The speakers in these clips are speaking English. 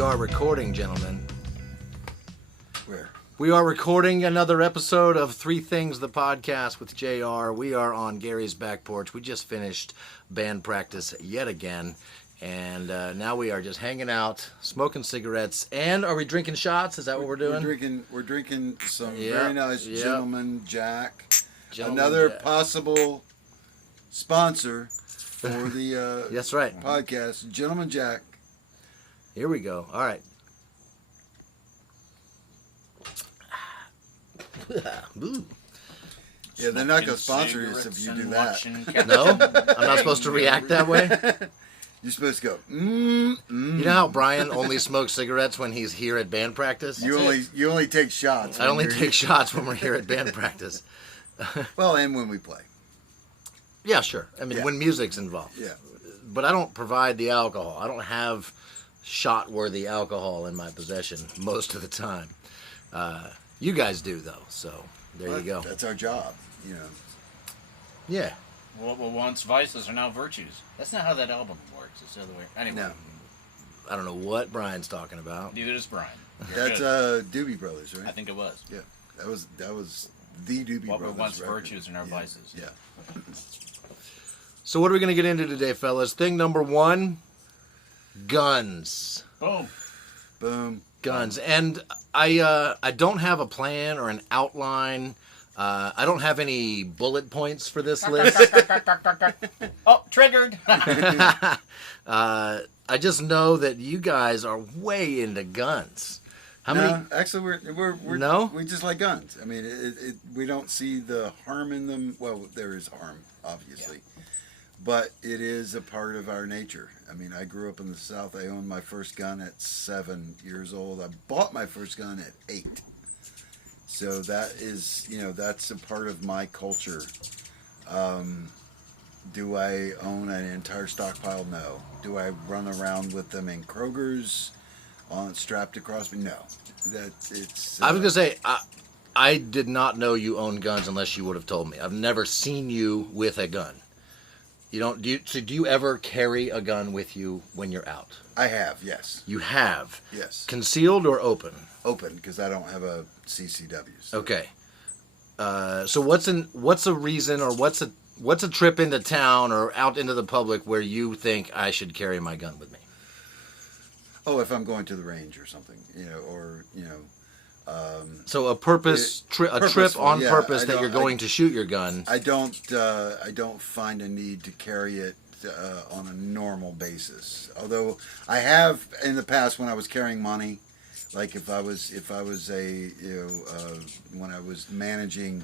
are recording, gentlemen. Where? We are recording another episode of Three Things, the podcast with JR. We are on Gary's back porch. We just finished band practice yet again. And now we are just hanging out, smoking cigarettes. And are we drinking shots? Is that what we're doing? We're drinking some very nice Gentleman Jack. Gentleman Jack. Possible sponsor for the That's right. podcast, Gentleman Jack. Here we go. All right. Ooh. Yeah, they're not going to sponsor us if you do that. No? I'm not supposed to react that way? You're supposed to go, You know how Brian only smokes cigarettes when he's here at band practice? You only take shots. I only take shots when we're here at band practice. Well, and when we play. Yeah, sure. I mean, when music's involved. Yeah. But I don't provide the alcohol. I don't have shot-worthy alcohol in my possession most of the time. You guys do, though, so there you go. That's our job, you know. Yeah. What were once vices are now virtues. That's not how that album works. It's the other way. Anyway. No. I don't know what Brian's talking about. Neither does Brian. That's Doobie Brothers, right? I think it was. Yeah. That was the Doobie What Brothers were once record. virtues are now vices. Yeah. So what are we going to get into today, fellas? Thing number one, guns. Boom. Boom. Guns. And I don't have a plan or an outline. I don't have any bullet points for this list. Oh, triggered. I just know that you guys are way into guns. How many? Actually, we're No? we just like guns. I mean, we don't see the harm in them. Well, there is harm, obviously, but it is a part of our nature. I mean, I grew up in the South. I owned my first gun at 7 years old. I bought my first gun at 8. So that is, that's a part of my culture. Do I own an entire stockpile? No. Do I run around with them in Kroger's strapped across me? No. I was going to say, I did not know you owned guns unless you would have told me. I've never seen you with a gun. Do you ever carry a gun with you when you're out? I have, yes. You have? Yes. Concealed or open? Open, because I don't have a CCW. So. Okay. So what's a reason or what's a trip into town or out into the public where you think I should carry my gun with me? Oh, if I'm going to the range or something, So a trip on purpose that you're going to shoot your gun. I don't find a need to carry it on a normal basis. Although I have in the past when I was carrying money, like when I was managing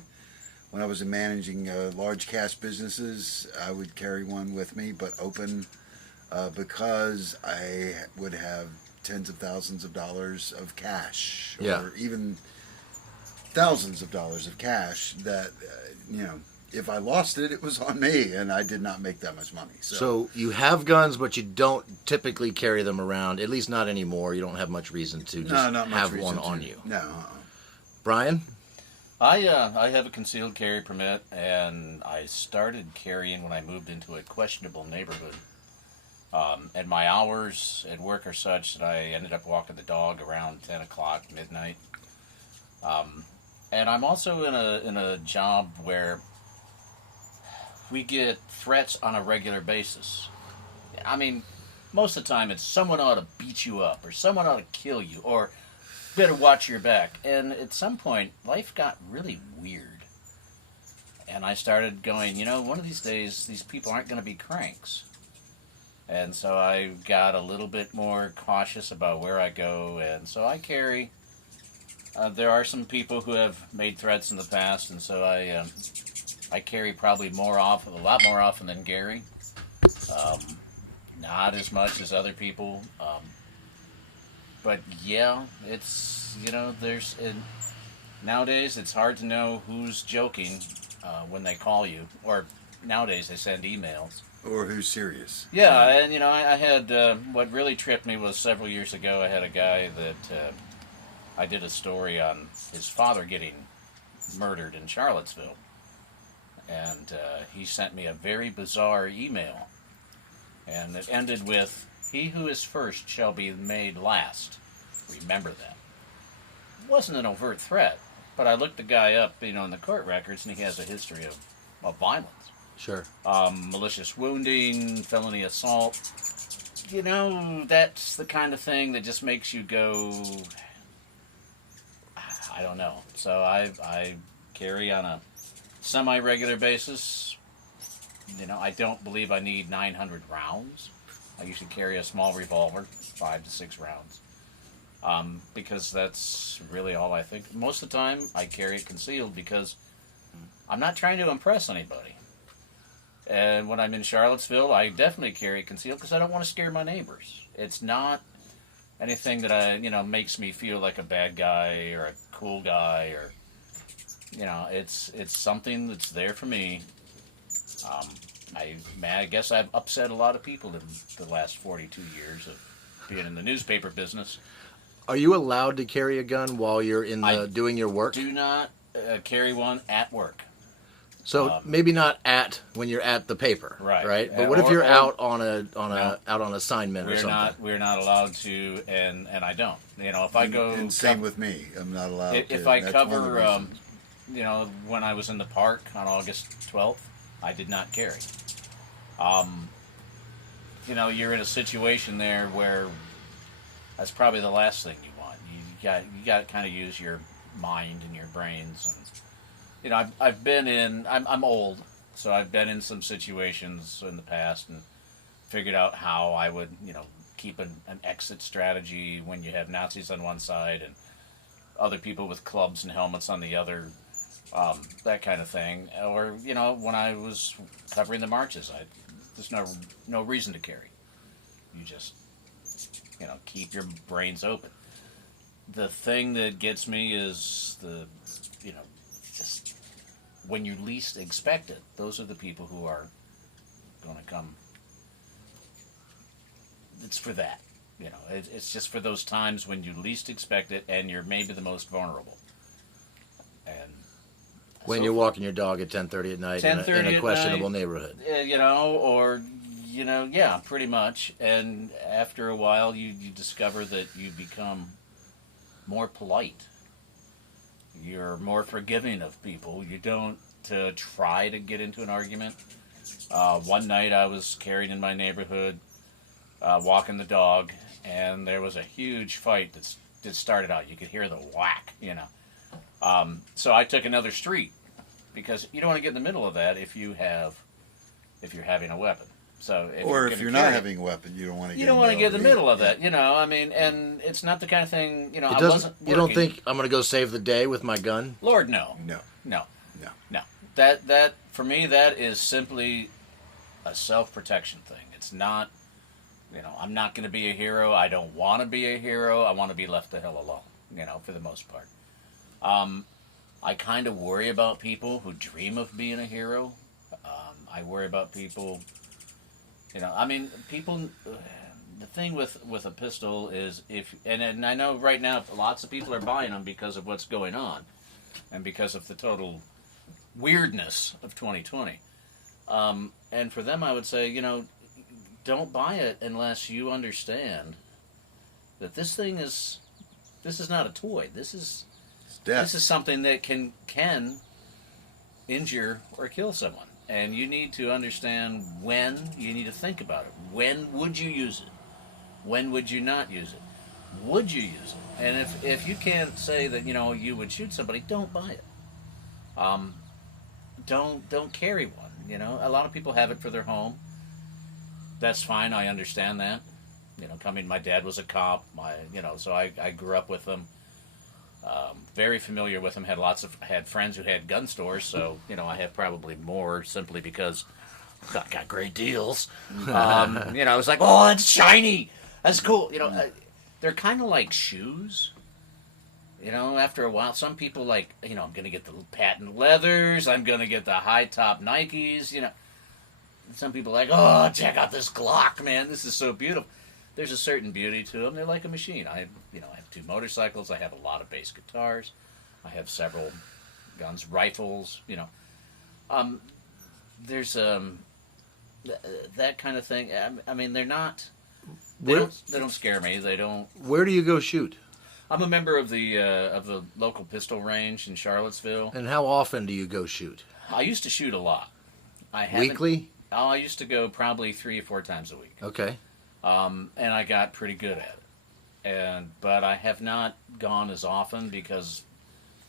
large cash businesses, I would carry one with me, but open, because I would have tens of thousands of dollars of cash, or even thousands of dollars of cash that, if I lost it, it was on me, and I did not make that much money. So you have guns, but you don't typically carry them around, at least not anymore. You don't have much reason to have one on you. No. Brian? I have a concealed carry permit, and I started carrying when I moved into a questionable neighborhood. And my hours at work are such that I ended up walking the dog around 10 o'clock, midnight. And I'm also in a job where we get threats on a regular basis. I mean, most of the time it's someone ought to beat you up, or someone ought to kill you, or better watch your back. And at some point, life got really weird. And I started going, one of these days, these people aren't going to be cranks. And so I got a little bit more cautious about where I go, and so I carry. There are some people who have made threats in the past, and so I carry probably a lot more often than Gary. Not as much as other people, but yeah, it's nowadays it's hard to know who's joking when they call you, or nowadays they send emails. Or who's serious. Yeah, and I had, what really tripped me was several years ago, I had a guy that I did a story on his father getting murdered in Charlottesville. And he sent me a very bizarre email. And it ended with, He who is first shall be made last. Remember that. It wasn't an overt threat, but I looked the guy up, in the court records, and he has a history of violence. Sure. Malicious wounding, felony assault. That's the kind of thing that just makes you go, I don't know. So I carry on a semi-regular basis. I don't believe I need 900 rounds. I usually carry a small revolver, 5 to 6 rounds, because that's really all I think. Most of the time, I carry it concealed because I'm not trying to impress anybody. And when I'm in Charlottesville, I definitely carry it concealed because I don't want to scare my neighbors. It's not anything that makes me feel like a bad guy or a cool guy, or it's something that's there for me. I guess I've upset a lot of people in the last 42 years of being in the newspaper business. Are you allowed to carry a gun while you're doing your work? Do not carry one at work. So maybe not when you're at the paper, right? But what if you're out on assignment or something? We're not allowed to, and I don't. If I go, and same with me. I'm not allowed to. If I cover, when I was in the park on August 12th, I did not carry. You're in a situation there where that's probably the last thing you want. You got to kind of use your mind and your brains. And I've been in. I'm old, so I've been in some situations in the past and figured out how I would keep an exit strategy when you have Nazis on one side and other people with clubs and helmets on the other. That kind of thing. Or, when I was covering the marches, there's no reason to carry. You just, keep your brains open. The thing that gets me is just when you least expect it, those are the people who are going to come. It's for that. It's just for those times when you least expect it and you're maybe the most vulnerable. And when you're walking your dog at 10:30 at night in a questionable neighborhood. Yeah, pretty much. And after a while, you discover that you become more polite. You're more forgiving of people. You don't try to get into an argument. One night I was carried in my neighborhood, walking the dog, and there was a huge fight that started out. You could hear the whack, So I took another street because you don't want to get in the middle of that if you're having a weapon. So if you're not having a weapon, you don't want to. You don't want to get in the middle of that. And it's not the kind of thing. You don't think I'm going to go save the day with my gun? Lord, no. No. That for me, that is simply a self-protection thing. It's not. I'm not going to be a hero. I don't want to be a hero. I want to be left the hell alone. For the most part. I kind of worry about people who dream of being a hero. I worry about people. People. The thing with a pistol is and I know right now lots of people are buying them because of what's going on, and because of the total weirdness of 2020. And for them, I would say, don't buy it unless you understand that this is not a toy. This is something that can injure or kill someone. And you need to understand when you need to think about it. When would you use it? When would you not use it? Would you use it? And if you can't say that you would shoot somebody, don't buy it. Don't carry one. A lot of people have it for their home. That's fine. I understand that. My dad was a cop. So I grew up with them. Very familiar with them. Had friends who had gun stores, so I have probably more simply because I got great deals. I was like, oh, it's shiny. That's cool. They're kind of like shoes. After a while, some people like, I'm going to get the patent leathers. I'm going to get the high top Nikes. Some people are like, oh, check out this Glock, man. This is so beautiful. There's a certain beauty to them. They're like a machine. I have 2 motorcycles. I have a lot of bass guitars. I have several guns, rifles. There's that kind of thing. They're not They don't scare me. They don't. Where do you go shoot? I'm a member of the local pistol range in Charlottesville. And how often do you go shoot? I used to shoot a lot. I haven't. Weekly? Oh, I used to go probably 3 or 4 times a week. Okay. And I got pretty good at it. But I have not gone as often because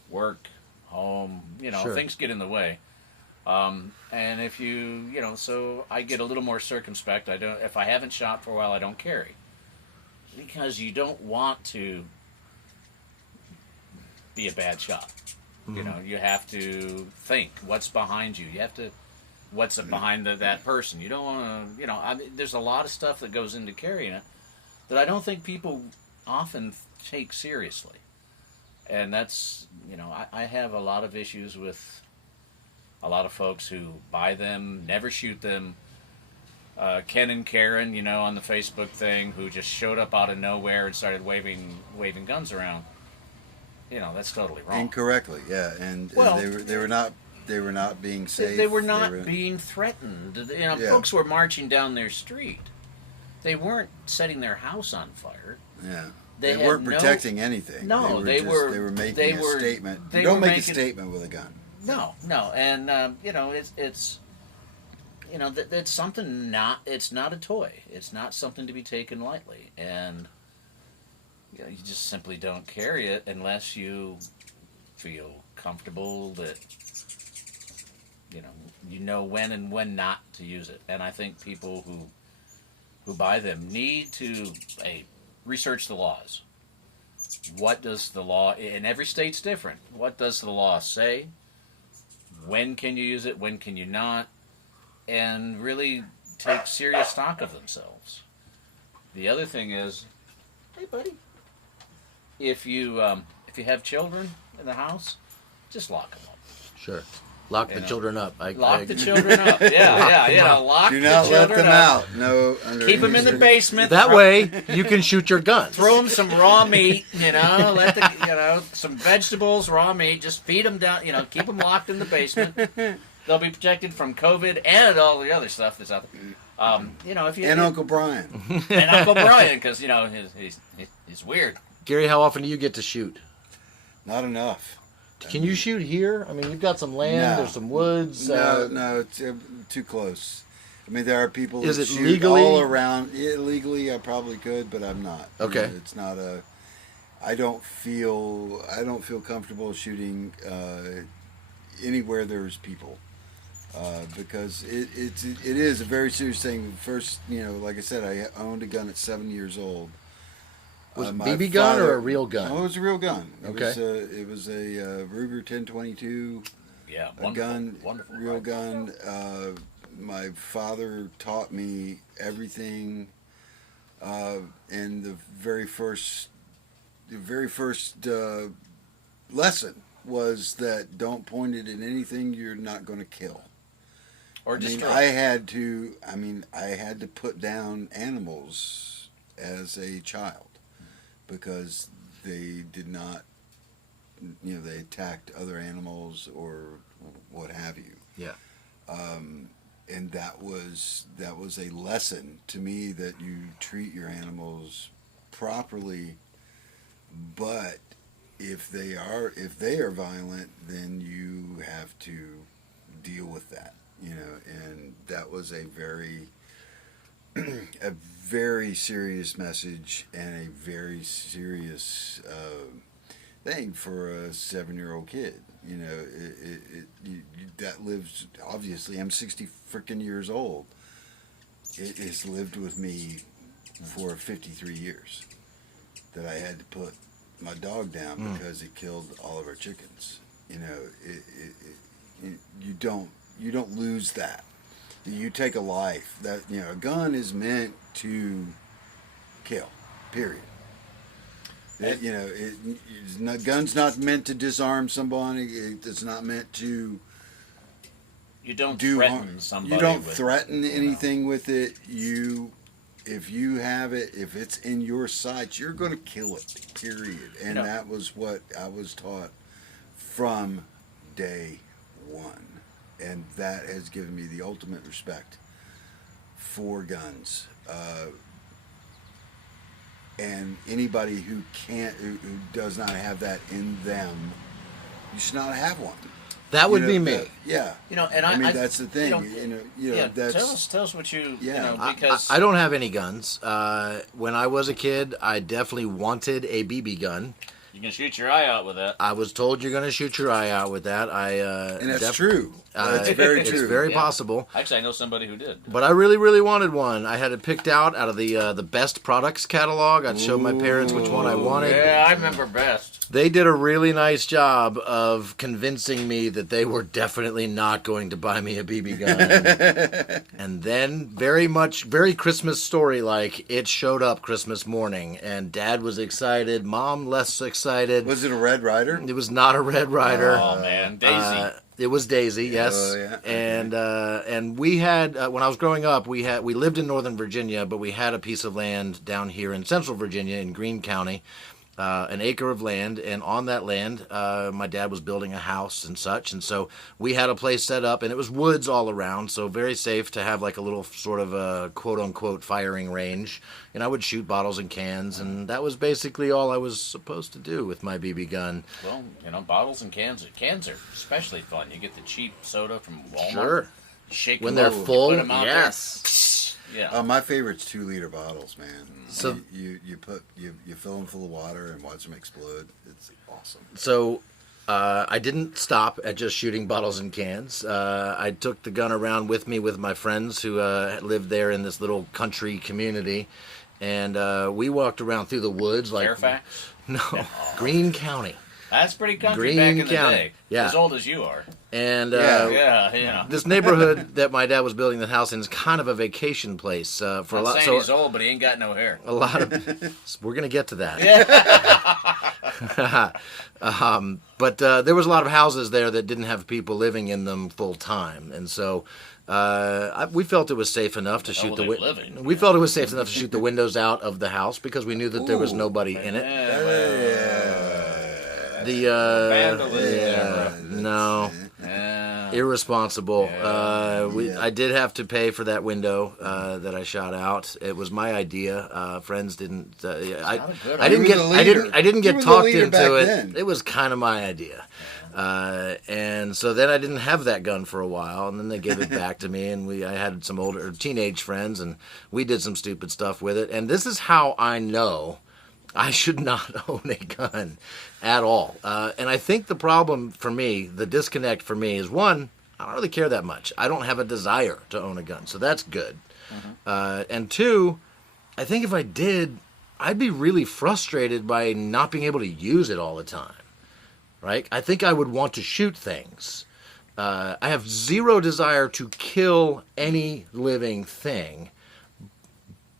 work, home, Sure. things get in the way. And if so I get a little more circumspect. If I haven't shot for a while, I don't carry. Because you don't want to be a bad shot. Mm-hmm. You have to think what's behind you. You have to, what's behind that person. You don't want to, there's a lot of stuff that goes into carrying it that I don't think people often take seriously. And that's, I have a lot of issues with a lot of folks who buy them, never shoot them. Ken and Karen, on the Facebook thing, who just showed up out of nowhere and started waving guns around. That's totally wrong. Incorrectly, yeah, and they were not being safe. They were not being threatened. Yeah. Folks were marching down their street. They weren't setting their house on fire. Yeah. They weren't protecting anything. No, they were making a statement. You don't make a statement with a gun. No, and it's that's something it's not a toy. It's not something to be taken lightly, and you just simply don't carry it unless you feel comfortable that you know when and when not to use it. And I think people who buy them need to research the laws. What does the law, and every state's different, what does the law say? When can you use it? When can you not? And really take serious stock of themselves. The other thing is, hey buddy, if you have children in the house, just lock them up. Sure. Lock the children up. Lock the children up. Yeah. Lock Do the not let children them up. out. No. Keep them in the basement. That way you can shoot your guns. Throw them some raw meat. Let the some vegetables, raw meat. Just feed them down. Keep them locked in the basement. They'll be protected from COVID and all the other stuff that's out there. If you and Uncle Brian. And Uncle Brian, because he's weird. Gary, how often do you get to shoot? Not enough. Can you shoot here? I mean, you've got some land. No. There's some woods. No, it's too close. I mean, there are people Is that it shoot legally? all around. Yeah, legally, I probably could, but I'm not. Okay. It's not a. I don't feel comfortable shooting anywhere there's people. Because it is a very serious thing. First, like I said, I owned a gun at 7 years old. Was it a BB gun or a real gun? No, it was a real gun. Okay. It was a Ruger 1022. Yeah, A gun, wonderful, real right? gun. My father taught me everything. And the very first lesson was that don't point it at anything you're not going to kill. Or destroy. I had to put down animals as a child because they did not, they attacked other animals or what have you. Yeah. And that was a lesson to me that you treat your animals properly, but if they are violent, then you have to deal with that. And that was a very serious message and a very serious thing for a 7-year-old kid. That lives, obviously, I'm 60 freaking years old. It has lived with me for 53 years that I had to put my dog down because it killed all of our chickens. You don't lose that. You take a life. That a gun is meant to kill. Period. Gun's not meant to disarm somebody. It's not meant to. You don't do threaten harm. somebody. You don't with, threaten anything with it. If you have it, if it's in your sights, you're going to kill it. Period. And that was what I was taught from day one. And that has given me the ultimate respect for guns. And anybody who who does not have that in them, you should not have one. That would You know, be me. Yeah. And I mean, that's the thing. That's tell us what you, Yeah. because I don't have any guns. When I was a kid, I definitely wanted a BB gun. you can shoot your eye out with that. I was told you're going to shoot your eye out with that. and that's true. That's very true. It's very possible. Actually, I know somebody who did. But I really, really wanted one. I had it picked out of the best products catalog. I'd showed my parents which one I wanted. Yeah, I remember best. They did a really nice job of convincing me that they were definitely not going to buy me a BB gun. And then, very Christmas story-like, it showed up Christmas morning, and Dad was excited, Mom less excited. Was it a Red Ryder? It was not a Red Ryder. Oh man, Daisy. It was Daisy, yes. Oh, yeah. And we had when I was growing up, we lived in Northern Virginia, but we had a piece of land down here in Central Virginia in Greene County. An acre of land, and on that land, my dad was building a house and such, and so we had a place set up, and it was woods all around, so very safe to have like a little sort of a quote-unquote firing range, and I would shoot bottles and cans, and that was basically all I was supposed to do with my BB gun. Well, bottles and cans are especially fun. You get the cheap soda from Walmart. Sure. You shake When them they're up, full, you put them out yes. there. Yeah. My favorite's 2-liter bottles, man. So you fill them full of water and watch them explode. It's awesome. So I didn't stop at just shooting bottles and cans. I took the gun around with me with my friends who lived there in this little country community, and we walked around through the woods like Fairfax? No, Greene County. That's pretty country Greene back in the County. day. Yeah. As old as you are. And Yeah. this neighborhood that my dad was building the house in is kind of a vacation place for a lot. Saying he's old, but he ain't got no hair. A lot of we're gonna get to that. But there was a lot of houses there that didn't have people living in them full time, and so we felt it was safe enough to shoot the We felt it was safe enough to shoot the windows out of the house because we knew that there was nobody in it. Irresponsible. I did have to pay for that window that I shot out. It was my idea. Friends didn't. I didn't get talked into it. Then. It was kind of my idea. And so then I didn't have that gun for a while, and then they gave it back to me, and I had some older teenage friends, and we did some stupid stuff with it. And this is how I know I should not own a gun at all. And I think the problem for me, the disconnect for me, is one, I don't really care that much. I don't have a desire to own a gun, so that's good. And two, I think if I did, I'd be really frustrated by not being able to use it all the time. Right? I think I would want to shoot things. I have zero desire to kill any living thing.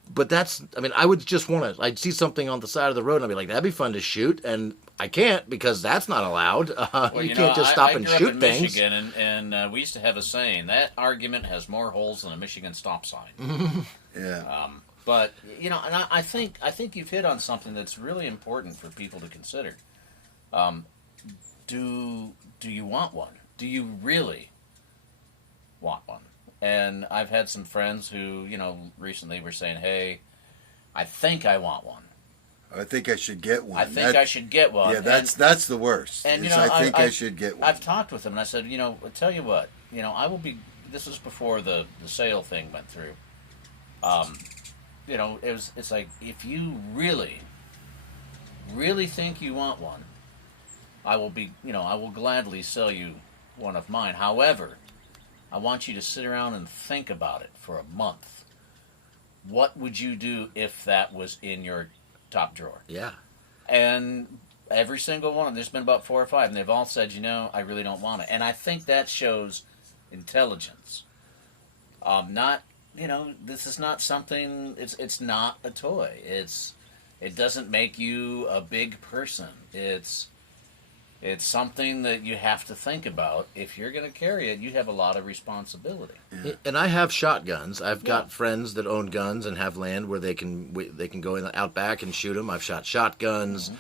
But I would just want to, I'd see something on the side of the road and I'd be like, that'd be fun to shoot. And I can't because that's not allowed. You can't just stop and shoot in things. Michigan, and we used to have a saying, that argument has more holes than a Michigan stop sign. Yeah. But, and I think you've hit on something that's really important for people to consider. Do you want one? Do you really want one? And I've had some friends who, recently were saying, hey, I think I want one. I think I should get one. I should get one. Yeah, that's the worst. And, I think I should get one. I've talked with them, and I said, I'll tell you what, I will be, this was before the sale thing went through. It's like, if you really, really think you want one, I will gladly sell you one of mine. However, I want you to sit around and think about it for a month. What would you do if that was in your top drawer? Yeah. And every single one, there's been about 4 or 5, and they've all said, I really don't want it. And I think that shows intelligence. This is not something, it's not a toy. It doesn't make you a big person. It's something that you have to think about. If you're going to carry it, you have a lot of responsibility. Yeah. And I have shotguns. I've got friends that own guns and have land where they can go in out back and shoot them. I've shot shotguns.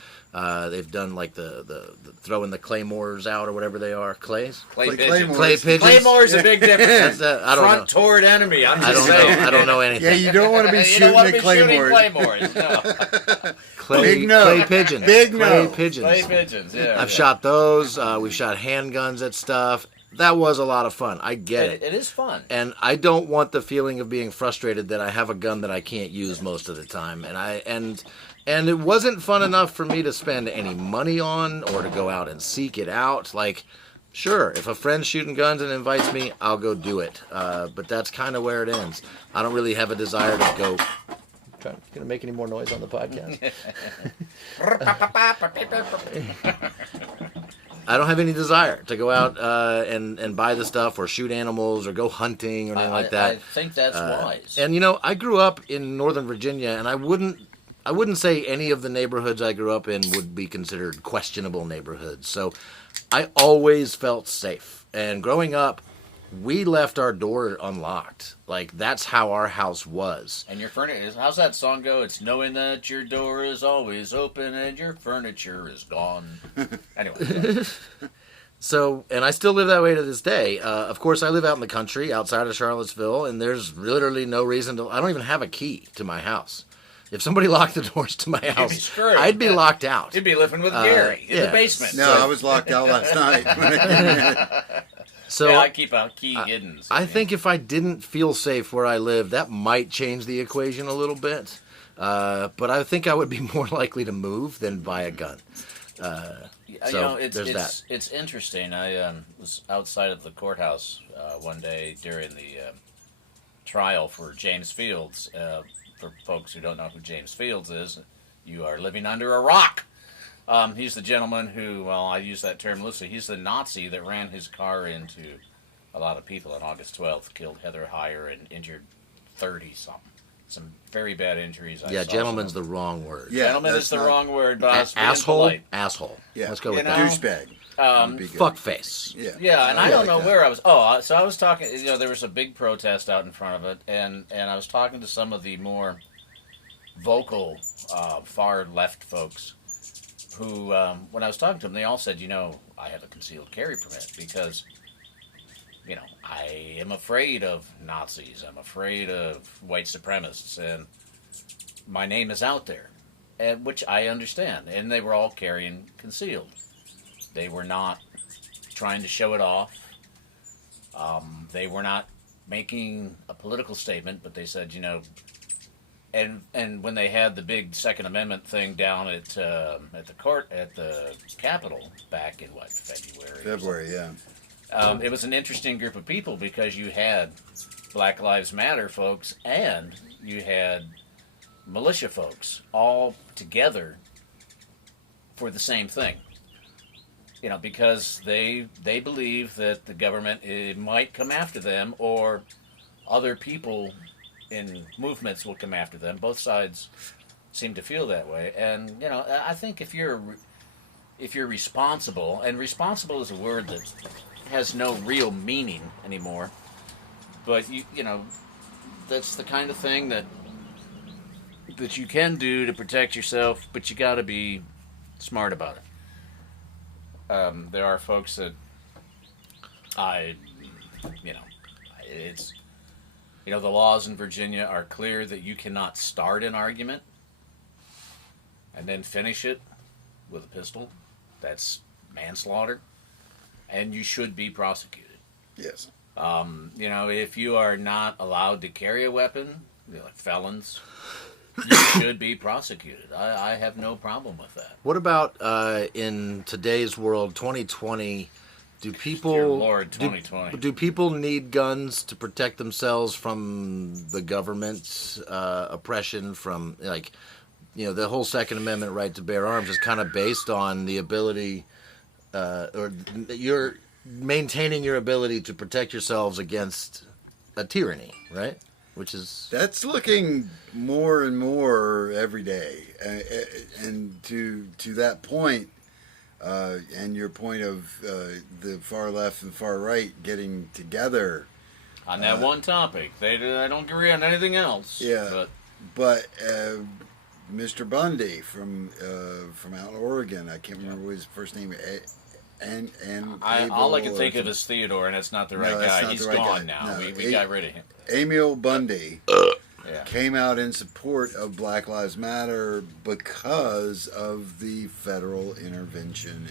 They've done like the throwing the claymores out or whatever they are. Clays? Clay Claymores. Clay pigeons? Claymore's a big difference. I don't Front know. toward enemy. I'm I just don't saying. know. I don't know anything. Yeah, you don't want to be You shooting don't want to at be shooting claymores. claymores. No. Big no. Clay pigeons. Big Clay no. pigeons. Clay pigeons. Yeah. I've shot those. We've shot handguns at stuff. That was a lot of fun. I get it. It is fun. And I don't want the feeling of being frustrated that I have a gun that I can't use most of the time. And it wasn't fun enough for me to spend any money on or to go out and seek it out. Like, sure, if a friend's shooting guns and invites me, I'll go do it. But that's kind of where it ends. I don't really have a desire to go. Gonna make any more noise on the podcast? I don't have any desire to go out and buy the stuff or shoot animals or go hunting or anything like that. I think that's wise. And I grew up in Northern Virginia, and I wouldn't say any of the neighborhoods I grew up in would be considered questionable neighborhoods. So I always felt safe. And growing up, we left our door unlocked. Like, that's how our house was. And your furniture, how's that song go? It's knowing that your door is always open and your furniture is gone. Anyway. So, and I still live that way to this day. Of course, I live out in the country, outside of Charlottesville, and there's literally no reason to. I don't even have a key to my house. If somebody locked the doors to my house, screwed. I'd be locked out. You'd be living with Gary in the basement. No, I was locked out last night. So yeah, I keep a key hidden. So, I think if I didn't feel safe where I live, that might change the equation a little bit. But I think I would be more likely to move than buy a gun. So it's interesting. I was outside of the courthouse one day during the trial for James Fields. For folks who don't know who James Fields is, you are living under a rock. He's the gentleman who, well, I use that term loosely, he's the Nazi that ran his car into a lot of people on August 12th, killed Heather Heyer and injured 30-something. Some very bad injuries. Gentleman's the wrong word. Yeah, gentleman is the wrong word, but I was being asshole. polite. Asshole. Yeah. Let's go with that. Douchebag. Fuckface. Yeah. Yeah, and I don't know that. where I was. So I was talking. There was a big protest out in front of it, and I was talking to some of the more vocal, far left folks, who, when I was talking to them, they all said, I have a concealed carry permit because, I am afraid of Nazis. I'm afraid of white supremacists, and my name is out there, and which I understand. And they were all carrying concealed. They were not trying to show it off. They were not making a political statement, but they said, and when they had the big Second Amendment thing down at the Capitol back in February. February, yeah. It was an interesting group of people because you had Black Lives Matter folks and you had militia folks all together for the same thing. Because they believe that the government might come after them, or other people in movements will come after them. Both sides seem to feel that way, and I think if you're responsible, and responsible is a word that has no real meaning anymore, but that's the kind of thing that you can do to protect yourself, but you got to be smart about it. There are folks that it's, the laws in Virginia are clear that you cannot start an argument and then finish it with a pistol. That's manslaughter, and you should be prosecuted. Yes. If you are not allowed to carry a weapon, like felons, you should be prosecuted. I have no problem with that. What about in today's world, 2020? Do people, Dear Lord, 2020. Do people need guns to protect themselves from the government's oppression? From the whole Second Amendment right to bear arms is kind of based on the ability, or you're maintaining your ability to protect yourselves against a tyranny, right? That's looking more and more every day, and to that point, and your point of the far left and far right getting together on that one topic. They don't agree on anything else. Yeah, but Mr. Bundy from out in Oregon. I can't remember his first name. All I can think of is Theodore, and that's not the right No, that's guy. not He's the right gone guy. now. No, We got rid of him. Emil Bundy Yeah. came out in support of Black Lives Matter because of the federal intervention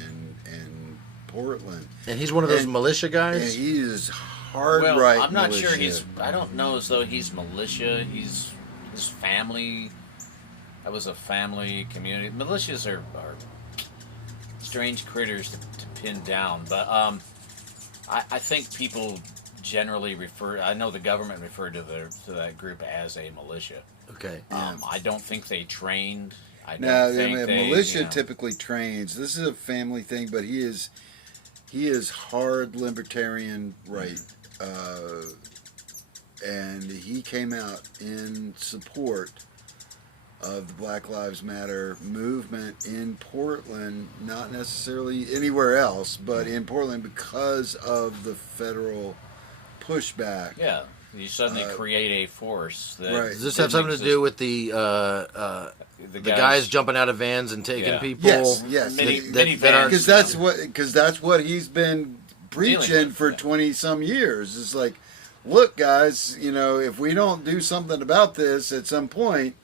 in Portland. And he's one of those And- militia And guys? he is hard Well, right. I'm not sure militia. I don't know as though he's militia. His family. That was a family community. Militias are strange critters to pin down, but I think people generally refer. I know the government referred to that group as a militia. Okay. I don't think they trained. I don't Now, think militia you know, typically trains. This is a family thing, but he is hard libertarian right, and he came out in support of the Black Lives Matter movement in Portland, not necessarily anywhere else, but in Portland because of the federal pushback. Yeah, you suddenly create a force that. Right. Does this have something to do with the guys jumping out of vans and taking Yeah. people? Yes. That aren't- Because that's what he's been preaching for 20 some years. It's like, look, guys, if we don't do something about this at some point,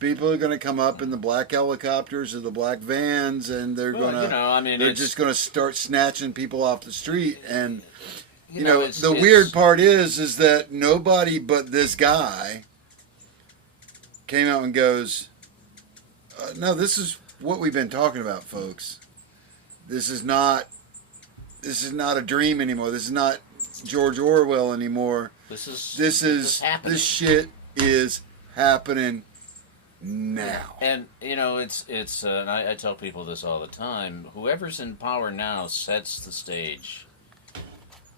people are going to come up in the black helicopters or the black vans, and they're just going to start snatching people off the street. And the weird part is that nobody but this guy came out and goes, "No, this is what we've been talking about, folks. This is not a dream anymore. This is not George Orwell anymore. This shit is happening now." And it's and I tell people this all the time. Whoever's in power now sets the stage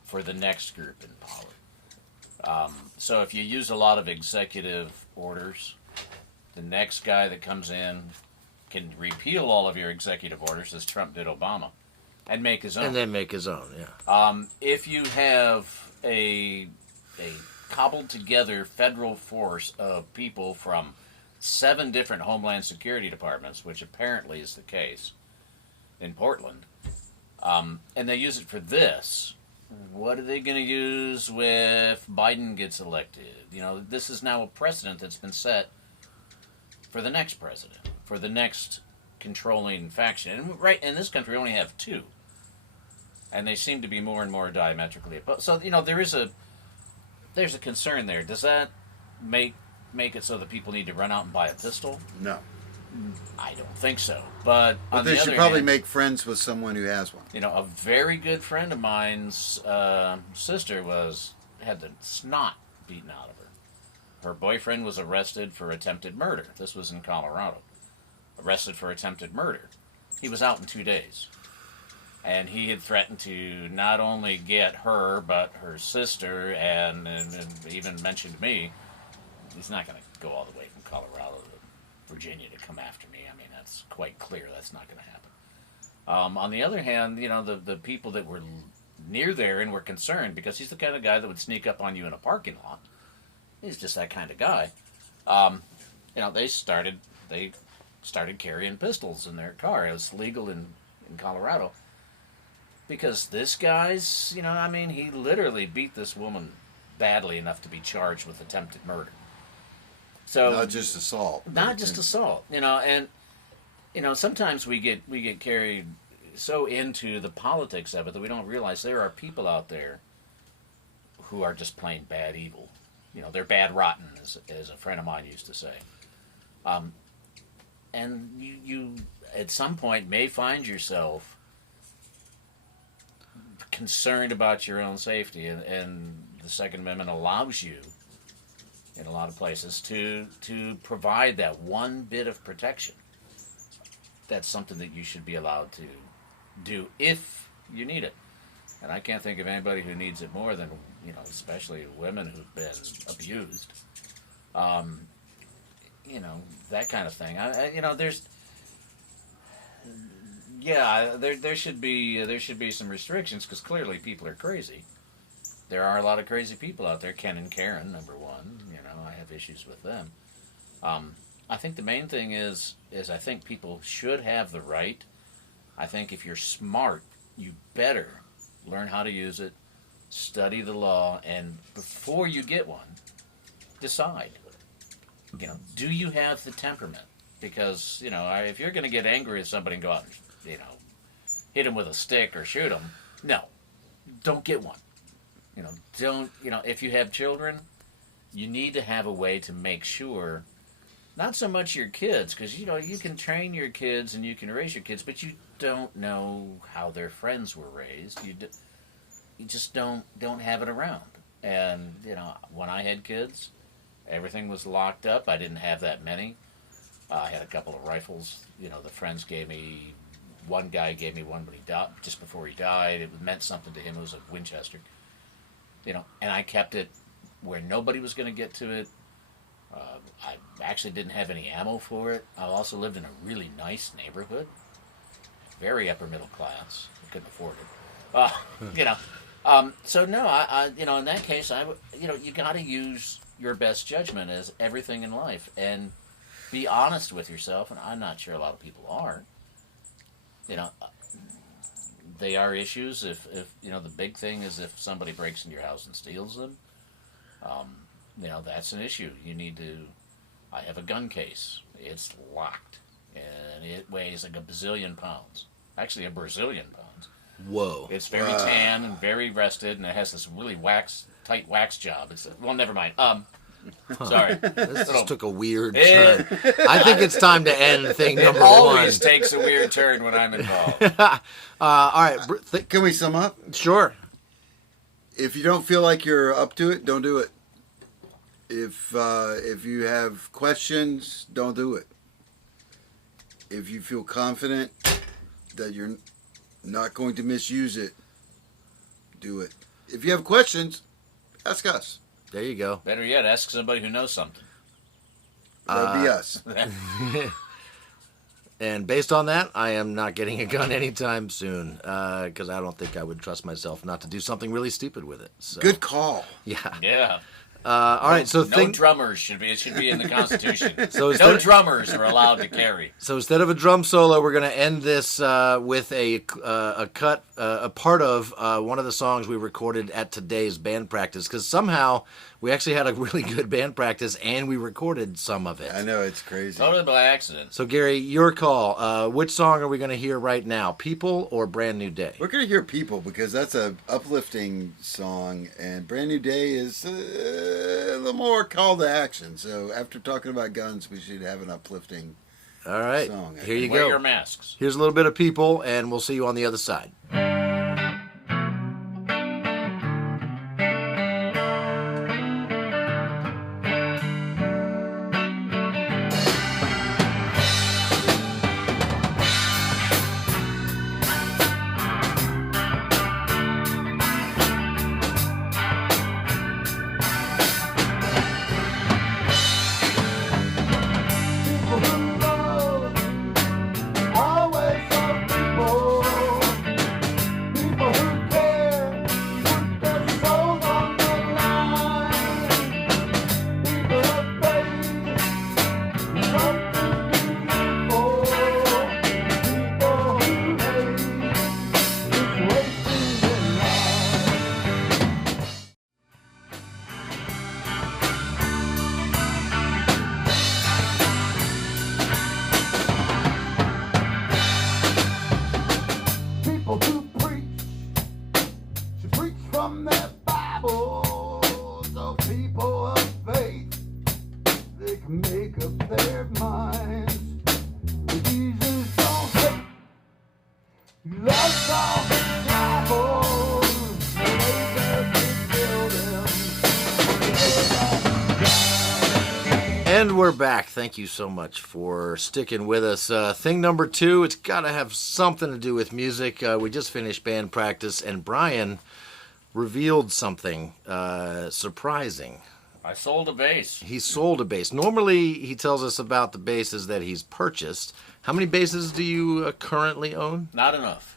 for the next group in power. So if you use a lot of executive orders, the next guy that comes in can repeal all of your executive orders, as Trump did Obama, and make his own. And then make his own, yeah. If you have a cobbled together federal force of people from 7 different Homeland Security departments, which apparently is the case in Portland, and they use it for this, what are they going to use if Biden gets elected? This is now a precedent that's been set for the next president, for the next controlling faction. And right in this country, we only have 2. And they seem to be more and more diametrically opposed. So, there's a concern there. Does that make it so that people need to run out and buy a pistol? No. I don't think so. But on they the should other probably hand, make friends with someone who has one. a very good friend of mine's sister had the snot beaten out of her. Her boyfriend was arrested for attempted murder. This was in Colorado. Arrested for attempted murder. He was out in 2 days. And he had threatened to not only get her, but her sister, and even mentioned to me, he's not going to go all the way from Colorado to Virginia to come after me. I mean, that's quite clear. That's not going to happen. On the other hand, the people that were near there and were concerned, because he's the kind of guy that would sneak up on you in a parking lot. He's just that kind of guy. They started carrying pistols in their car. It was legal in Colorado. Because this guy's, he literally beat this woman badly enough to be charged with attempted murder. So Not just assault. Not just assault, and sometimes we get carried so into the politics of it that we don't realize there are people out there who are just plain bad evil. They're bad rotten, as a friend of mine used to say. And you at some point may find yourself concerned about your own safety, and the Second Amendment allows you, in a lot of places, to provide that one bit of protection. That's something that you should be allowed to do if you need it. And I can't think of anybody who needs it more than, especially women who've been abused. That kind of thing. There should be some restrictions, because clearly people are crazy. There are a lot of crazy people out there. Ken and Karen, number one. I have issues with them. I think the main thing is I think people should have the right. I think if you're smart, you better learn how to use it, study the law, and before you get one, decide. Do you have the temperament? Because, if you're going to get angry at somebody and go out and, hit them with a stick or shoot them, no, don't get one. If you have children, you need to have a way to make sure, not so much your kids, because, you can train your kids and you can raise your kids, but you don't know how their friends were raised. You just don't have it around. And, when I had kids, everything was locked up. I didn't have that many. I had a couple of rifles. The friends gave me, one guy gave me one, but he died just before he died. It meant something to him. It was a Winchester. And I kept it where nobody was going to get to it. I actually didn't have any ammo for it. I also lived in a really nice neighborhood, very upper middle class. I couldn't afford it. So no, I in that case, you got to use your best judgment as everything in life, and be honest with yourself. And I'm not sure a lot of people are. They are issues. If the big thing is if somebody breaks into your house and steals them, that's an issue. You need to. I have a gun case. It's locked, and it weighs like a bazillion pounds. Actually, a Brazilian pounds. Whoa! It's very tan and very rested, and it has this really tight wax job. Never mind. Sorry. This just took a weird turn. I think it's time to end thing number one. It always takes a weird turn when I'm involved. All right. Can we sum up? Sure. If you don't feel like you're up to it, don't do it. If you have questions, don't do it. If you feel confident that you're not going to misuse it, do it. If you have questions, ask us. There you go. Better yet, ask somebody who knows something. That'd be us. And based on that, I am not getting a gun anytime soon because I don't think I would trust myself not to do something really stupid with it. So. Good call. Yeah. Yeah. All right. So no drummers should be. It should be in the Constitution. So no drummers are allowed to carry. So instead of a drum solo, we're going to end this with a part of one of the songs we recorded at today's band practice. Because somehow we actually had a really good band practice and we recorded some of it. I know, it's crazy. Totally by accident. So Gary, your call. Which song are we going to hear right now? People or Brand New Day? We're going to hear People because that's a uplifting song, and Brand New Day is a little more call to action. So after talking about guns, we should have an uplifting All right. song. Here you Wear go. your masks. Here's a little bit of People, and we'll see you on the other side. And we're back. Thank you so much for sticking with us. Thing number 2, it's got to have something to do with music. We just finished band practice, and Brian revealed something surprising. I sold a bass. He sold a bass. Normally, he tells us about the basses that he's purchased. How many basses do you currently own? Not enough.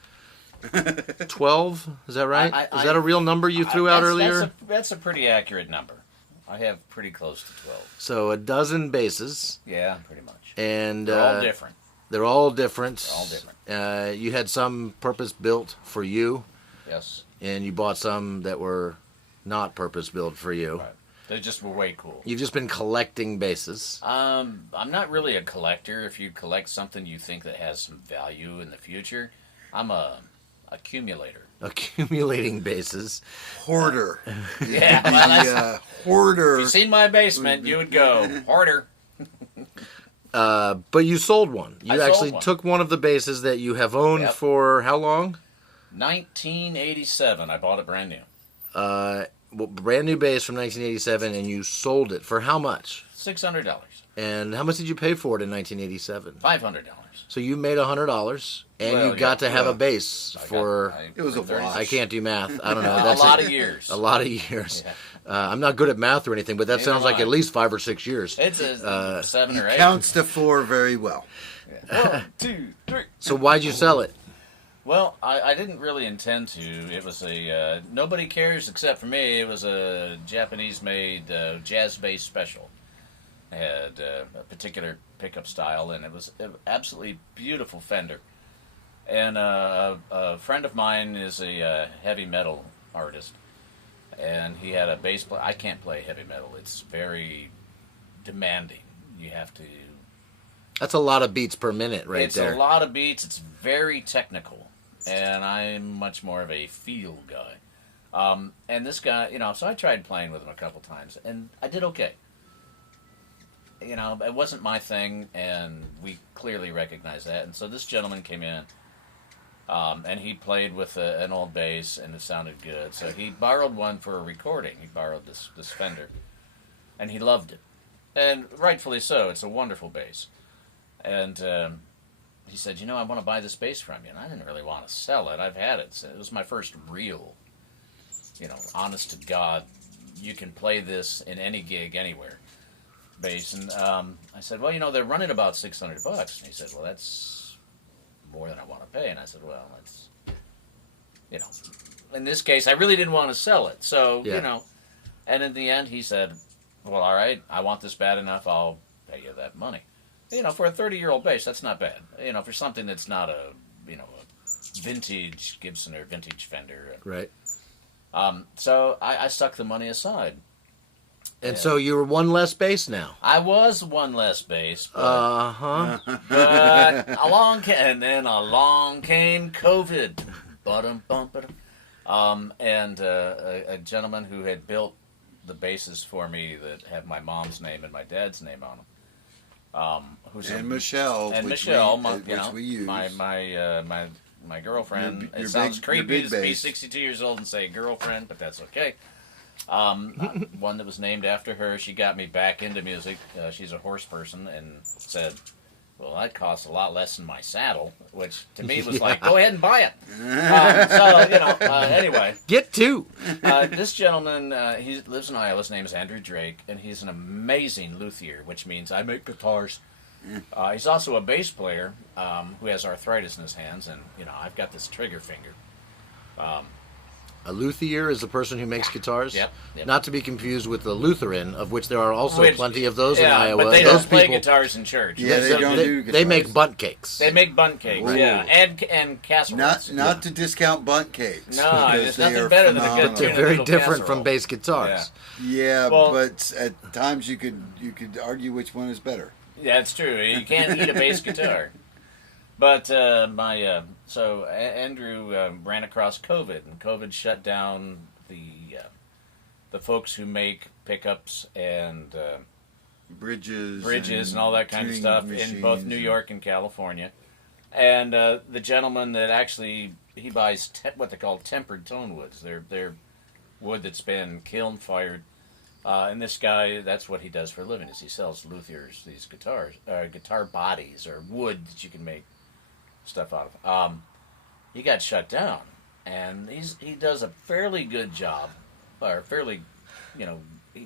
12? Is that right? Is that a real number you threw out earlier? That's a pretty accurate number. I have pretty close to 12. So a dozen basses. Yeah, pretty much. And They're all different. They're all different. They're all different. You had some purpose built for you. Yes. And you bought some that were not purpose built for you. Right. They just were way cool. You've just been collecting basses. I'm not really a collector. If you collect something you think that has some value in the future, I'm a accumulator. Accumulating basses. Hoarder. Yeah, well, hoarder. If you've seen my basement, you would go, hoarder. But you sold one. You actually sold one. took one of the basses that you have owned Yep. for how long? 1987. I bought it brand new. Brand new bass from 1987, and you sold it for how much? $600. And how much did you pay for it in 1987? $500. So you made $100, and Well, you got yeah, to have yeah. a bass for. It was a 30 wash. I can't do math. I don't know. A That's lot of years. A lot of years. Yeah. I'm not good at math or anything, but that Neither sounds am like I. at least 5 or 6 years. It's a 7 or 8. Counts to 4 very well. 1, 2, 3. So why'd you sell it? Well, I didn't really intend to. It was a nobody cares except for me. It was a Japanese-made jazz bass special. It had a particular pickup style, and it was an absolutely beautiful Fender. And a friend of mine is a heavy metal artist, and he had a bass player. I can't play heavy metal. It's very demanding. You have to. That's a lot of beats per minute, right It's there. a lot of beats. It's very technical, and I'm much more of a feel guy. And this guy, so I tried playing with him a couple times, and I did okay. It wasn't my thing, and we clearly recognized that. And so this gentleman came in, and he played with an old bass, and it sounded good. So he borrowed one for a recording. He borrowed this Fender, and he loved it, and rightfully so. It's a wonderful bass. And he said, I want to buy this bass from you. And I didn't really want to sell it. I've had it. So it was my first real, honest to God, you can play this in any gig anywhere bass. And I said, well, they're running about $600. And he said, well, that's more than I want to pay. And I said, well, that's, in this case, I really didn't want to sell it. So, Yeah. And in the end, he said, well, all right, I want this bad enough. I'll pay you that money. For a 30-year-old bass, that's not bad. For something that's not a vintage Gibson or vintage Fender. Right. So I stuck the money aside. And so you were one less bass now. I was one less bass, but, Uh-huh. but along came COVID. And a gentleman who had built the basses for me that have my mom's name and my dad's name on them. Michelle, which we use. My girlfriend. Your It sounds big creepy to be bass. 62 years old and say girlfriend, but that's okay. One that was named after her. She got me back into music. She's a horse person and said, well, that costs a lot less than my saddle, which to me was like, go ahead and buy it. Anyway. Get two. This gentleman, he lives in Iowa. His name is Andrew Drake, and he's an amazing luthier, which means I make guitars. He's also a bass player who has arthritis in his hands, and, I've got this trigger finger. A luthier is the person who makes guitars. Yep. Not to be confused with the Lutheran, of which there are also plenty of those in Yeah, Iowa. but they Those don't play people, guitars in church. Yeah, they don't do they make guitars. bunt cakes. They make bun cakes, Ooh. yeah, and casseroles. Not to discount bunt cakes. No, because there's they nothing are better than a good phenomenal. They're tuna very noodle different casserole. from bass guitars. Yeah, Well- but at times you could argue which one is better. Yeah, it's true. You can't eat a bass guitar. But so Andrew ran across COVID, and COVID shut down the folks who make pickups and bridges and all that kind of tuning stuff in both machines New York and California. And the gentleman that actually he buys what they call tempered tone woods. They're wood that's been kiln fired. And this guy, that's what he does for a living, is he sells luthiers these guitars, guitar bodies or wood that you can make stuff out of. He got shut down, and he does a fairly good job, or fairly,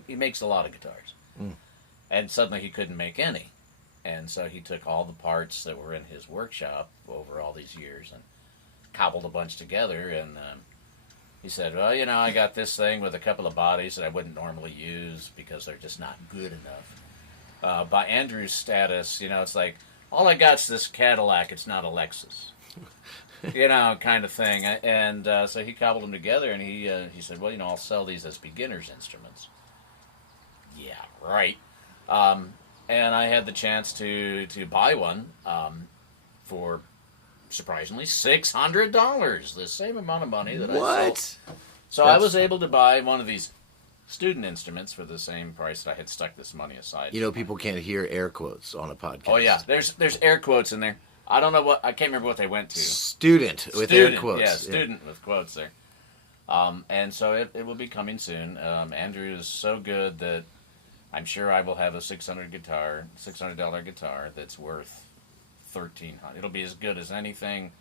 he makes a lot of guitars. And suddenly he couldn't make any. And so he took all the parts that were in his workshop over all these years and cobbled a bunch together, and he said, well, I got this thing with a couple of bodies that I wouldn't normally use because they're just not good enough. By Andrew's status, it's like, all I got's this Cadillac, it's not a Lexus. Kind of thing. And so he cobbled them together, and he said, well, I'll sell these as beginner's instruments. Yeah, right. And I had the chance to buy one for, surprisingly, $600. The same amount of money that I sold. So I was able to buy one of these student instruments for the same price that I had stuck this money aside. People can't hear air quotes on a podcast. Oh, yeah. There's air quotes in there. I don't know I can't remember what they went to. Student with air quotes. Yeah, student with quotes there. And so it will be coming soon. Andrew is so good that I'm sure I will have a $600 guitar that's worth $1,300. It'll be as good as anything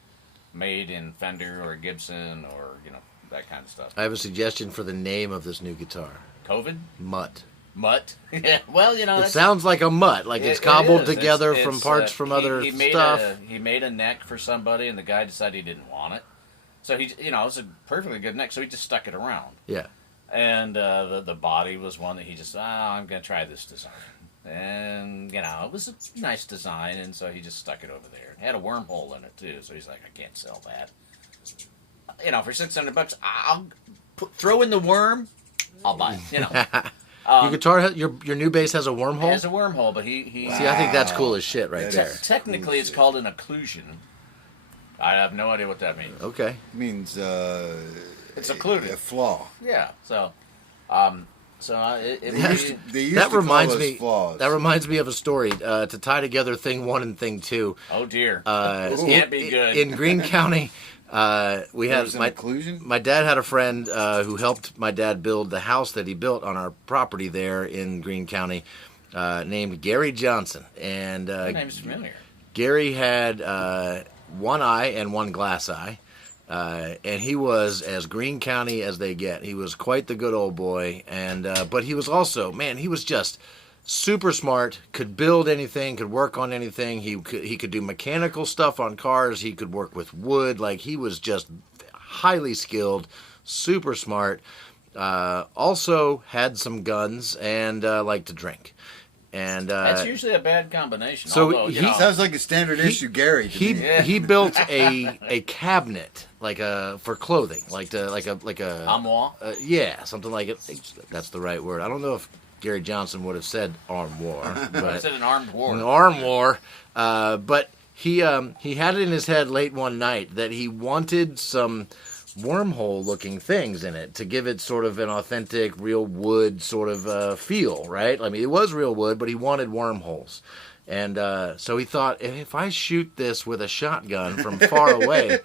made in Fender or Gibson or that kind of stuff. I have a suggestion for the name of this new guitar. COVID? Mutt. Mutt? Yeah. Well, it sounds like a mutt, like it's cobbled together from parts from other stuff. He made a neck for somebody, and the guy decided he didn't want it. So he, it was a perfectly good neck, so he just stuck it around. Yeah. And the body was one that he just, I'm going to try this design. And, it was a nice design, and so he just stuck it over there. It had a wormhole in it, too, so he's like, I can't sell that. For $600, I'll throw in the worm, I'll buy it, Your guitar, your new bass has a wormhole? It has a wormhole, but he See, I think that's cool as shit right there. Technically, it's called an occlusion. I have no idea what that means. Okay. It means it's occluded. A flaw. Yeah. So, They used that to reminds call us me. flaws. That reminds me of a story to tie together thing 1 and thing 2. Oh dear. This can't be good. In Greene County, we had my dad had a friend who helped my dad build the house that he built on our property there in Greene County, named Gary Johnson. And the name's familiar. Gary had one eye and one glass eye. And he was as Greene County as they get. He was quite the good old boy, and but he was also, he was just super smart. Could build anything, could work on anything. He could do mechanical stuff on cars. He could work with wood. Like, he was just highly skilled, super smart. Also had some guns and liked to drink. And that's usually a bad combination. So although, he sounds like a standard issue Gary. He built a cabinet for clothing, like a armoire. Yeah, something like it. That's the right word. I don't know if Gary Johnson would have said armoire, but I said an armed war. An armoire. But he had it in his head late one night that he wanted some wormhole-looking things in it to give it sort of an authentic, real wood sort of feel, right? I mean, it was real wood, but he wanted wormholes. And so he thought, if I shoot this with a shotgun from far away,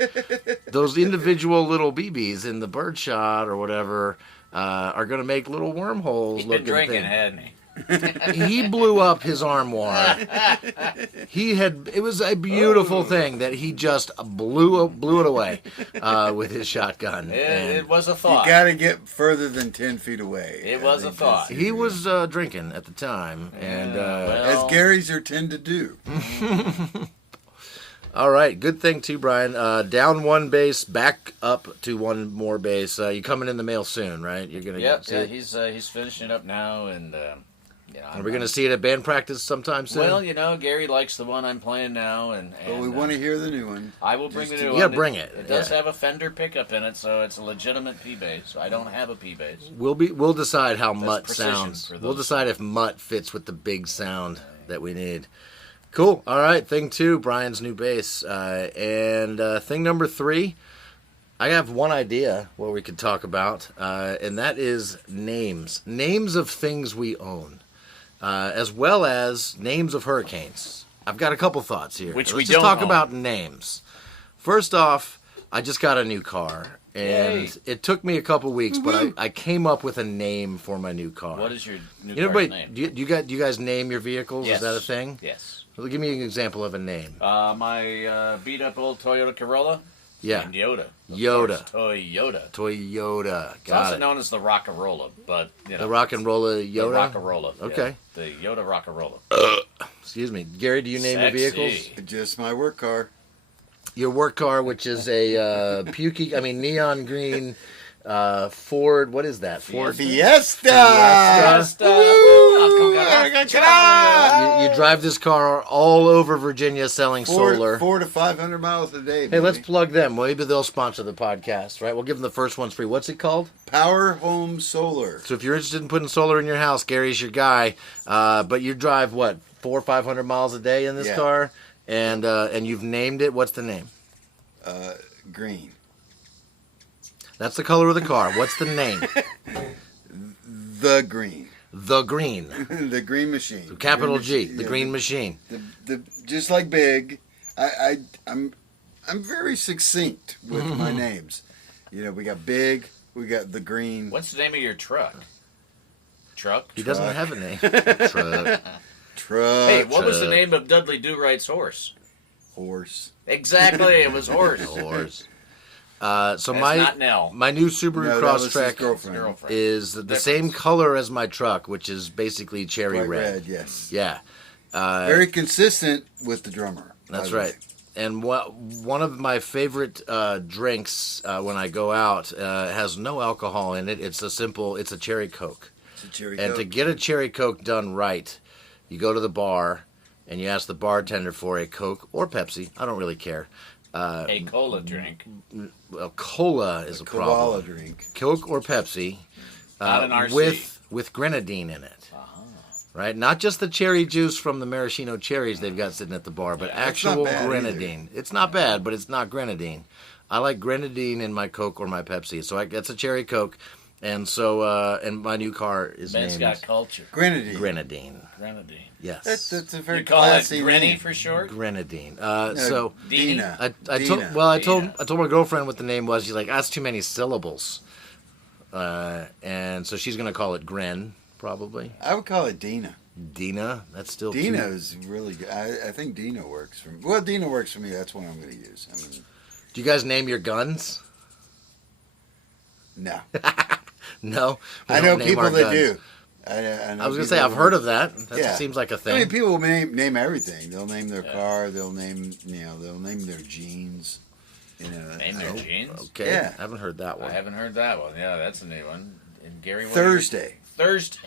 those individual little BBs in the birdshot or whatever are going to make little wormholes. He'd been drinking, hadn't he? He blew up his armoire. It was a beautiful thing that he just blew it away with his shotgun. It was a thought. You got to get further than 10 feet away. It was a thought. He was drinking at the time, and as Garys are tend to do. All right, good thing too, Brian. Down one bass, back up to one more bass. You coming in the mail soon, right? You're gonna. Yep, he's finishing it up now, and. Are we going to see it at band practice sometime soon? Well, Gary likes the one I'm playing now, and but we want to hear the new one. I will bring the new one. You got to bring it. It does have a Fender pickup in it, so it's a legitimate P bass. I don't have a P bass. We'll decide how Mutt sounds. We'll decide if Mutt fits with the big sound that we need. Cool. All right. Thing 2, Brian's new bass, and thing number 3. I have one idea what we could talk about, and that is names of things we own. As well as names of hurricanes. I've got a couple thoughts here. Let's just talk about names. First off, I just got a new car, and it took me a couple weeks, but I came up with a name for my new car. What is your new car's name? Do you guys name your vehicles? Yes. Is that a thing? Yes. Well, give me an example of a name. My beat-up old Toyota Corolla. Yeah. And Yoda. Toyota. Got it's also known as the Rockarola, but the Rock and Rolla Yoda. The Rockarola. Okay. Yeah, the Yoda Rockarola. Excuse me, Gary. Do you name your vehicles? Just my work car. Your work car, which is a neon green Ford. What is that? Ford. Fiesta. Fiesta. Woo! You drive this car all over Virginia selling solar. 400 to 500 miles a day. Hey, let's plug them. Maybe they'll sponsor the podcast, right? We'll give them the first ones free. What's it called? Power Home Solar. So if you're interested in putting solar in your house, Gary's your guy. But you drive, what, 400 or 500 miles a day in this car? And you've named it. What's the name? Green. That's the color of the car. What's the name? The Green. The Green. The Green Machine. Capital Green G. Machine. The Yeah, Green Machine. Just like BiG. I'm very succinct with my names. You know, we got BiG. We got the Green. What's the name of your truck? Truck? He doesn't have a name. Truck. Hey, what was the name of Dudley Do-Right's horse? Horse. Exactly, it was horse. Horse. So That's not Nell. my new Subaru No, that was his Crosstrek girlfriend. is the same color as my truck, which is basically cherry Bright red. red, yes. Yeah. Very consistent with the drummer. That's by the way. right. And one of my favorite drinks when I go out has no alcohol in it. It's a cherry Coke. It's a cherry And to Coke. get a cherry Coke done right, you go to the bar and you ask the bartender for a Coke or Pepsi. I don't really care. A cola drink. Well, cola is a Koala problem. drink. Coke or Pepsi Not an RC. with grenadine in it. Right? Not just the cherry juice from the maraschino cherries they've got sitting at the bar, but That's not actual bad grenadine. It's not bad, but it's not grenadine. I like grenadine in my Coke or my Pepsi. So that's a cherry Coke. And so, and my new car is Ben's named got culture. Grenadine. Grenadine. Grenadine. Yes. That's a very You call it classy Grenny name. for short? Grenadine. No, So Dina. I Dina. told my girlfriend what the name was. She's like, that's too many syllables. And so she's gonna call it Gren, probably. I would call it Dina. Dina. That's still Dina too. is really good. I think Dina works for me. Well, Dina works for me. That's what I'm going to use. I mean, Do you guys name your guns? no. No. We I don't know name people our that guns. do. I know I was gonna people say I've that heard do. of that. That Yeah. seems like a I thing. mean, people name everything. They'll name their car. They'll name they'll name their jeans. You know, Name their jeans? Okay. Yeah. I haven't heard that one. I haven't heard that one. Yeah, that's a new one. And Gary, what Thursday. Thursday.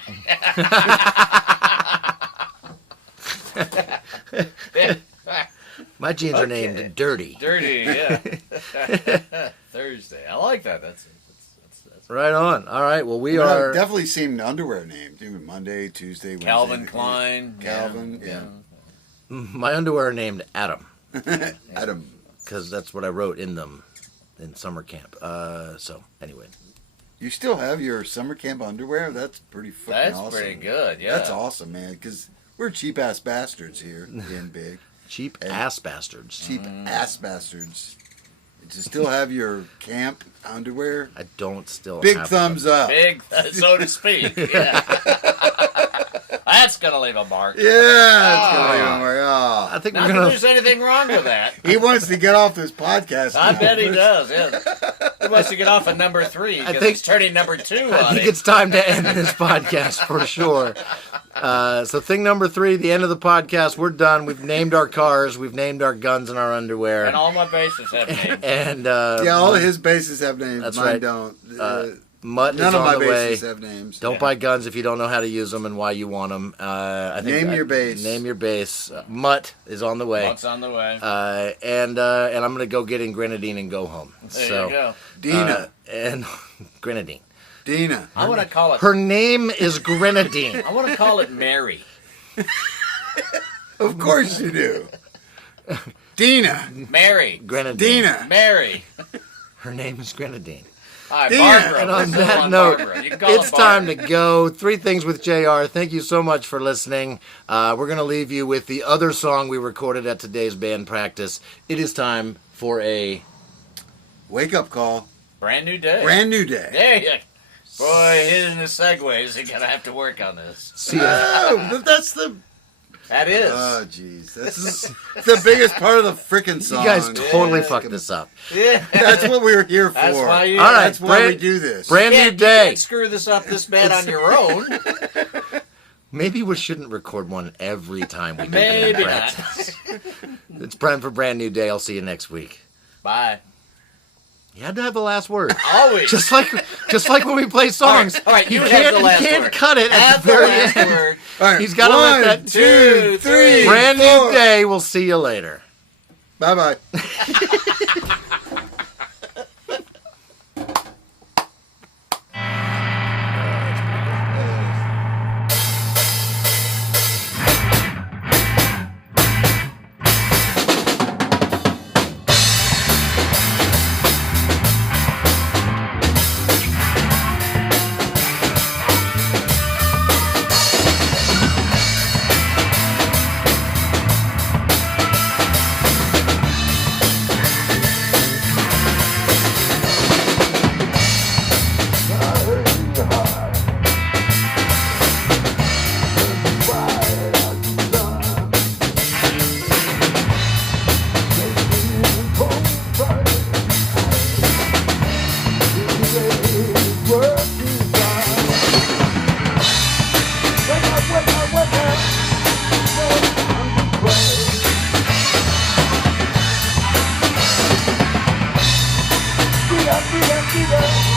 My jeans are Okay. named Dirty. Dirty, yeah. Thursday. I like that. That's Right on. All right. Well, we But are. I've definitely seen underwear named. Even Monday, Tuesday, Wednesday. Calvin Klein. Calvin, yeah. My underwear are named Adam Adam. because that's what I wrote in them in summer camp. So anyway, You still have your summer camp underwear? That's pretty fucking That's awesome. pretty good, yeah. That's awesome, man. Because we're cheap ass bastards here in BiG. cheap Hey. ass bastards. Cheap ass bastards. To still have your camp underwear? I don't still. Big have thumbs up. Big, so to speak. Yeah. That's going to leave a mark. Yeah, it's gonna be on my I think Not we're that gonna. there's anything wrong with that. He wants to get off this podcast. I now. bet he does, yeah. He wants to get off at number 3 because think- he's turning number 2 I on think it. it's time to end this podcast for sure. So thing number 3, the end of the podcast. We're done. We've named our cars. We've named our guns and our underwear. And all my bases have names. And Yeah, all of his bases have names. That's Mine right. don't. Mutt None is of on my the way. bases have names. Don't buy guns if you don't know how to use them and why you want them. I think Name your base. Name your base. Mutt is on the way. What's on the way? And I'm gonna go get in grenadine and go home. There so, you go. Dina. And grenadine. Dina. I want to call it. Her name is Grenadine. I want to call it Mary. Of course you do. Dina. Mary. Grenadine. Dina. Mary. Her name is Grenadine. All right, Dina. Barbara. And on Let's go that note, Barbara. You can call it's it Barbara. time to go. 3 Things with JR. Thank you so much for listening. We're going to leave you with the other song we recorded at today's band practice. It is time for a... Wake up call. Brand new day. Brand new day. There you Boy, hitting the segues, you're going to have to work on this. See ya. Oh, but that's the. That is. Oh, jeez. That's the biggest part of the freaking You song. guys totally Yeah. fucked this up. yeah. That's what we were here for. That's why you All right, That's why we brand- do this. Brand new You day. can't screw this up this bad on your own. Maybe we shouldn't record one every time we do band Maybe not. practice. It's time for brand new day. I'll see you next week. Bye. You had to have the last word. Always. Just like when we play songs. All right, you have can't, the last you can't word. cut it at Have the very last end. word. All right, He's got to let that 1, 2, 3. brand 4. new day. We'll see you later. Bye bye. Vida, vida.